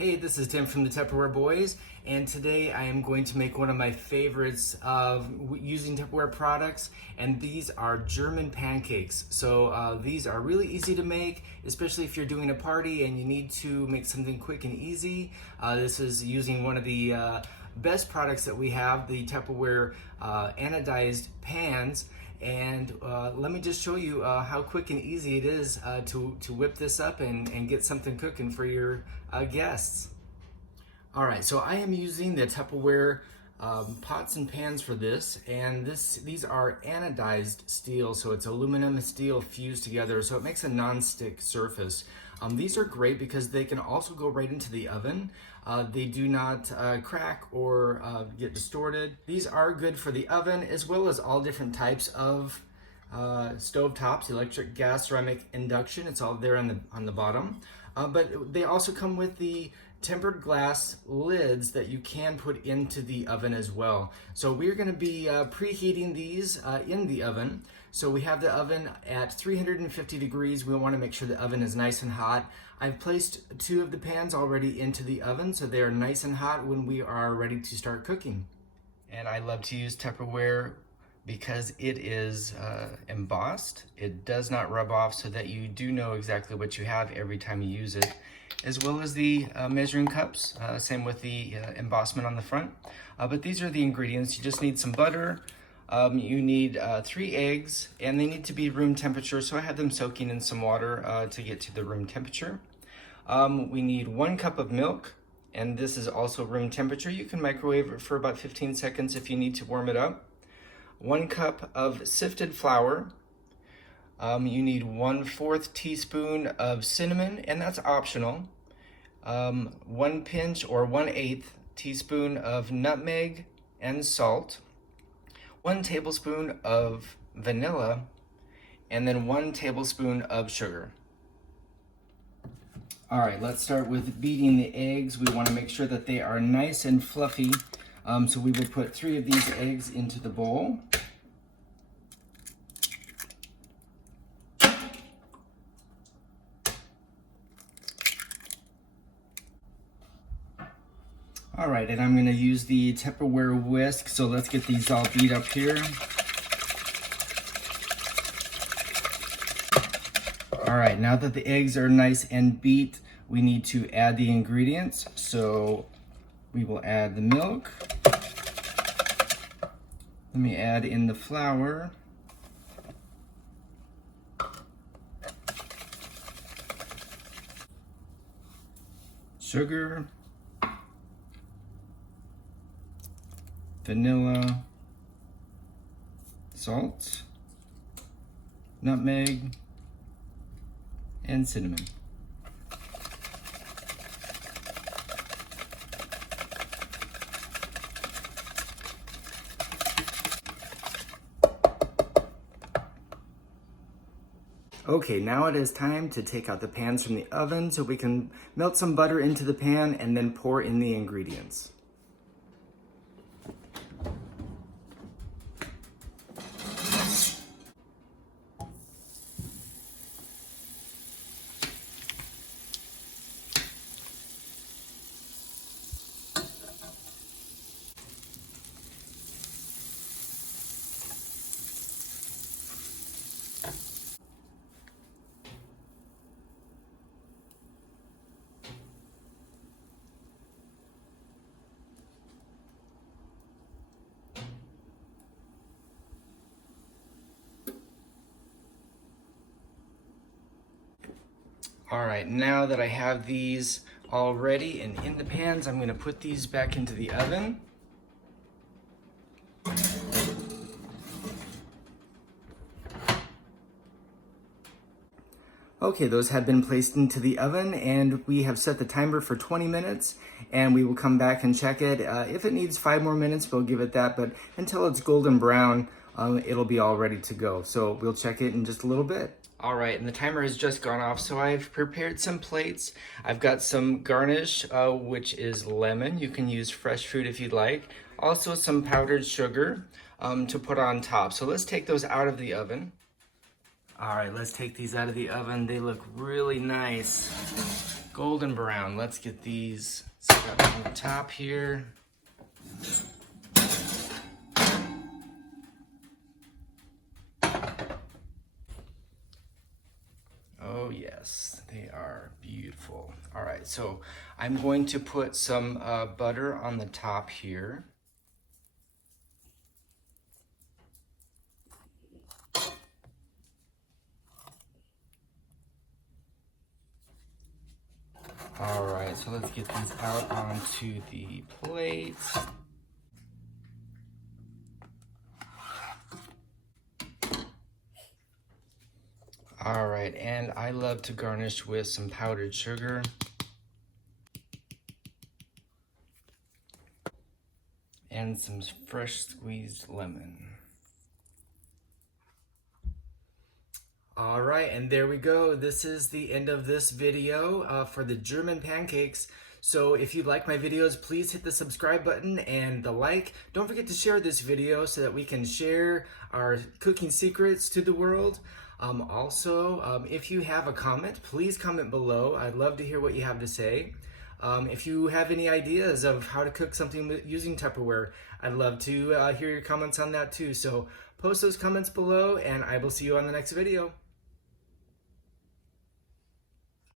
Hey, this is Tim from the Tupperware Boys, and today I am going to make one of my favorites of using Tupperware products, and these are German pancakes. So these are really easy to make, especially if you're doing a party and you need to make something quick and easy. This is using one of the best products that we have, the Tupperware anodized pans. And let me just show you how quick and easy it is to whip this up and get something cooking for your guests. All right, so I am using the Tupperware pots and pans for this, and these are anodized steel, so it's aluminum and steel fused together, so it makes a non-stick surface. These are great because they can also go right into the oven. They do not crack or get distorted. These are good for the oven as well as all different types of stove tops, electric, gas, ceramic, induction. It's all there on the bottom. But they also come with the tempered glass lids that you can put into the oven as well. So we're going to be preheating these in the oven. So we have the oven at 350 degrees. We want to make sure the oven is nice and hot. I've placed 2 of the pans already into the oven, so they are nice and hot when we are ready to start cooking. And I love to use Tupperware because it is embossed. It does not rub off, so that you do know exactly what you have every time you use it, as well as the measuring cups, same with the embossment on the front. But these are the ingredients. You just need some butter. You need 3 eggs, and they need to be room temperature, so I have them soaking in some water to get to the room temperature. We need 1 cup of milk, and this is also room temperature. You can microwave it for about 15 seconds if you need to warm it up. 1 cup of sifted flour. You need 1/4 teaspoon of cinnamon, and that's optional. 1 pinch or 1/8 teaspoon of nutmeg and salt. 1 tablespoon of vanilla, and then 1 tablespoon of sugar. All right, let's start with beating the eggs. We want to make sure that they are nice and fluffy. So we will put 3 of these eggs into the bowl. All right, and I'm gonna use the Tupperware whisk, so let's get these all beat up here. All right, now that the eggs are nice and beat, we need to add the ingredients. So we will add the milk. Let me add in the flour. Sugar. Vanilla, salt, nutmeg, and cinnamon. Okay, now it is time to take out the pans from the oven so we can melt some butter into the pan and then pour in the ingredients. All right, now that I have these all ready and in the pans, I'm gonna put these back into the oven. Okay, those have been placed into the oven, and we have set the timer for 20 minutes, and we will come back and check it. If it needs 5 more minutes, we'll give it that, but until it's golden brown, it'll be all ready to go. So we'll check it in just a little bit. All right, and the timer has just gone off, so I've prepared some plates. I've got some garnish, which is lemon. You can use fresh fruit if you'd like. Also some powdered sugar to put on top. So let's take those out of the oven. All right, let's take these out of the oven. They look really nice. golden brown. Let's get these set on the top here. Oh yes, they are beautiful. All right, so I'm going to put some butter on the top here. All right, so let's get these out onto the plate. All right, and I love to garnish with some powdered sugar. And some fresh squeezed lemon. All right, and there we go. This is the end of this video for the German pancakes. So if you like my videos, please hit the subscribe button and the like. Don't forget to share this video so that we can share our cooking secrets to the world. Also, if you have a comment, please comment below. I'd love to hear what you have to say. If you have any ideas of how to cook something using Tupperware, I'd love to hear your comments on that too. So post those comments below and I will see you on the next video.